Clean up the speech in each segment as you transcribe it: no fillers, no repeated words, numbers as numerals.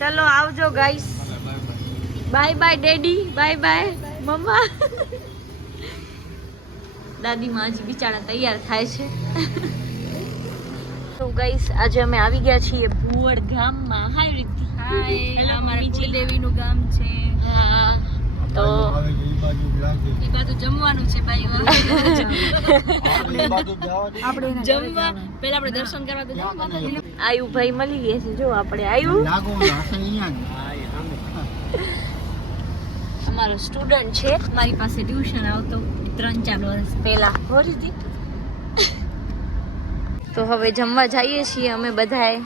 ચલો આવજો guys. Bye bye daddy, bye bye mamma. દાદી માં હજી બિચારા તૈયાર થાય છે. તો ગાઈસ આજે અમે આવી ગયા છીએ ભુવડ ગામમાં. હાય રીતિ. હાય, અમારા કુલદેવીનું ગામ છે. હા તો એ બાજુ જમવાનું છે ભાઈ. આપણે જમવા પહેલા આપણે દર્શન કરવા તો જવું માતાજીને. આયુ ભાઈ મળી ગયા છે. જો આપણે આયુ અમારો સ્ટુડન્ટ છે, મારી પાસે ટ્યુશન આવતો 3-4 વર્ષ પહેલા. હોરીથી તો હવે જમવા જઈએ છીએ અમે બધાએ.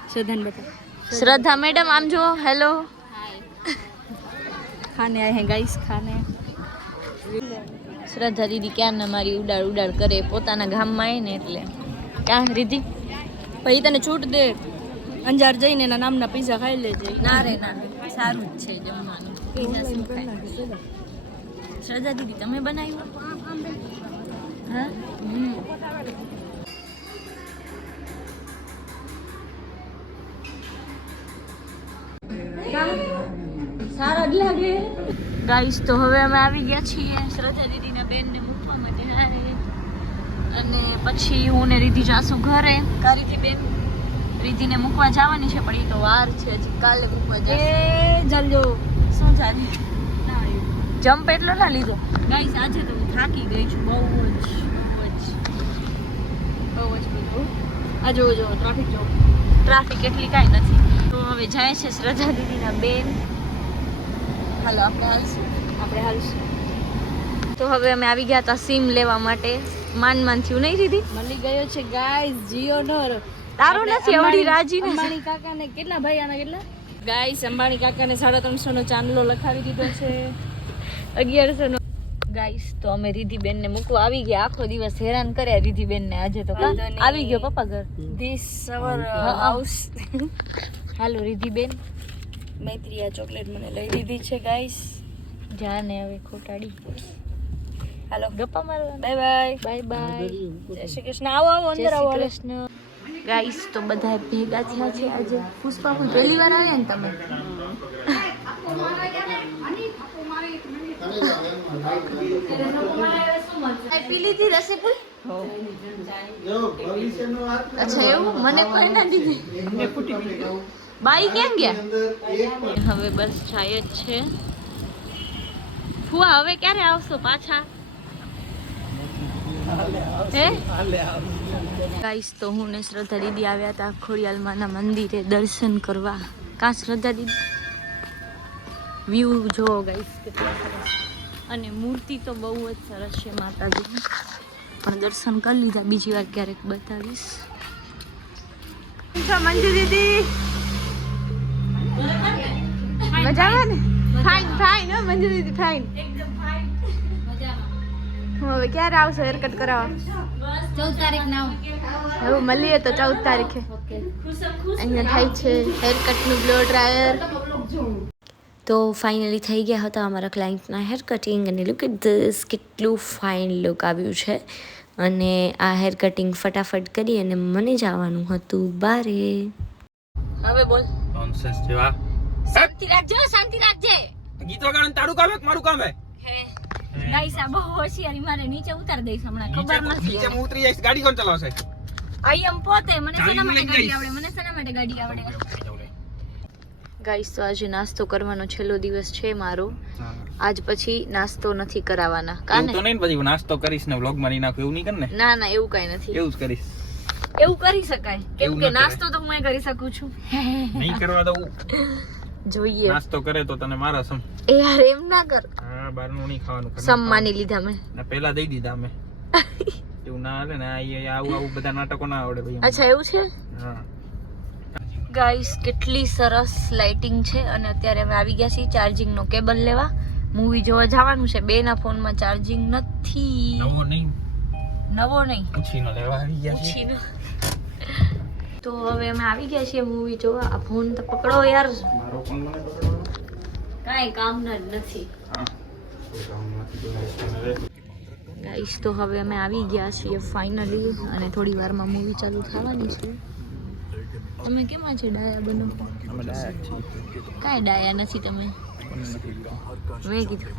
શ્રદ્ધા મેડમ આમ જો. હેલો. ખાને આए हैं गाइस, खाने. શ્રદ્ધા દીદી ક્યાં ને મારી ઉડાડ કરે પોતાના ગામમાં આવે ને એટલે. ક્યાં રીતિ પછી તને છૂટ દે, અંજાર જઈને એના નામના પીઝા ખાઈ લેજે. ના રે ના, સારું જ છે જમવાનું. પીઝા શું ખાય? શ્રદ્ધા દીદી તમે બનાવ્યું? હા. સારા જ લાગે. ગાઈસ તો હવે અમે આવી ગયા છીએ શ્રદ્ધા દીદીના બેનને મૂકવા માટે. હારે અને પછી હું ને રીતિ જાશું ઘરે. કારીથી બેન રીતિને મૂકવા જવાની છે પણ એ તો વાર છે હજી, કાલે મૂકવા જશે. જલ્દો શું ચાલી જમ્પ એટલો ના લીધો. ગાઈસ આજે તો હું થાકી ગઈ છું બહુ જ બધું. આ જો ટ્રાફિક જો. ટ્રાફિક એટલી કાંઈ નથી. તો હવે જાય છે શ્રદ્ધા દીદીના બેન. હાલો આપણે હાલશું. તો હવે અમે આવી ગયા હતા સિમ લેવા માટે. માન થયું નહીં દીદી? મળી ગયો છે ગાઈસ જીઓ નો. તારો નથી અવડી રાજી ને. અંબાણી કાકાને કેટલા ભાઈ આના કેટલા? ગાઈસ અંબાણી કાકાને 350 નો ચાંદલો લખાવી દીધો છે. 1100 નો. ગાઈસ તો અમે રીધિબેન ને મૂકવા આવી ગયા. આખો દિવસ હેરાન કર્યા રીધિબેન ને. આજે તો આવી ગયો પપ્પા ઘર. This our house. હાલો રીધિબેન. મૈત્રી આ ચોકલેટ મને લઈ દીધી છે ગાઈસ. જાને હવે ખોટાડી. હાલો ગપ્પા મારવા. Bye bye. જય શ્રી કૃષ્ણ. આવો અંદર આવો. કૃષ્ણ. ગાઈસ તો બધા ભેગા થયા છે આજે. પુષ્પા પહેલી વાર આવ્યા ને તમે? પી લીધી રસીપુલ? અચ્છા એવું? મને કોઈ ના દીધી. બાઈ ક્યાં ગયા? હવે બસ જાય જ છે. ફુવા હવે ક્યારે આવશો પાછા? હે ગાઈસ તો હું ને શ્રદ્ધા દીદી આવ્યા હતા ખોડિયાલમાના મંદિરે દર્શન કરવા. કાં શ્રદ્ધા દીદી? વ્યૂ જોવો ગાઈસ કેટલા સરસ. અને મૂર્તિ તો બહુ જ સરસ છે માતાજીની. પણ દર્શન કરી લીધા, બીજી વાર ક્યારેક બતાવીશ. મંજુ દીદી મજામાં ને? ફાઇન હો મંજુ દીદી, ફાઇન. હવે ક્યારે આવશો હેરકટ કરાવવા? 14 તારીખ ના હવે મળીએ તો 14 તારીખે. અહીંયા થાય છે હેરકટનું બ્લો ડ્રાયર. તો ફાઇનલી થઈ ગયા હતા અમારા ક્લાયન્ટના હેર કટિંગ. અને લુક એટ ધીસ, કેટલું ફાઇન લુક આવ્યું છે. અને આ હેર કટિંગ ફટાફટ કરી અને મને જવાનું હતું બારે. હવે બોલ. નોનસેન્સ જેવા. શાંતિ રાખજો, શાંતિ રાખજે. ગીત વગાડવાનું તારું કામ હે કે મારું કામ હે? ગાઈસ આ બહુ હોશિયારી મારે નીચે ઉતાર દઈશ હમણાં. ખબર નથી નીચે હું ઉતરી જઈશ. ગાડી કોણ ચલાવશે? આઈ એમ પોતે. મને શેના માટે ગાડી આવડે? મને શેના માટે ગાડી આવડે? ગાઈસ તો આજે નાસ્તો કરવાનો છેલ્લો દિવસ છે મારો. આજ પછી નાસ્તો નથી કરાવવાના. કાને તો નહીં પછી નાસ્તો કરીશ ને વ્લોગ માં નહીં નાખું એવું નહીં કર ને. ના ના એવું કઈ નથી. એવું જ કરીશ. એવું કરી શકાય કેમ કે નાસ્તો તો હું કરી શકું છું. નહીં કરવા દઉં. જોઈએ નાસ્તો કરે તો તને મારા સમ. એ યાર એમ ના કર. હા બહારનું નહીં ખાવાનું. સમ માની લીધા મેં. ના પહેલા દઈ દીધા મેં. એવું ના હાલે ને. આવું બધા નાટકો ના આવડે ભાઈ. અચ્છા એવું છે. હા ગાઈસ કેટલી સરસ લાઇટિંગ છે. અને અત્યારે અમે આવી ગયા છીએ ચાર્જિંગ નો કેબલ લેવા. મૂવી જોવા જવાનું છે. બેના ફોનમાં ચાર્જિંગ નથી. નવો નહીં પૂછીનો લેવા આવી ગયા છે. પૂછીનો. તો હવે અમે આવી ગયા છીએ મૂવી જોવા. આ ફોન તો પકડો યાર. મારો ફોન મને પકડો. કાંઈ કામના જ નથી. ગાઈસ તો હવે અમે આવી ગયા છીએ ફાઇનલી. અને થોડી વારમાં મૂવી ચાલુ થવાની છે. તમે કેમાં છે ડાયા બનો? અમે ડાયા છીએ કાંઈ ડાયા નથી તમે કોને નથી કીધું? મેં કીધું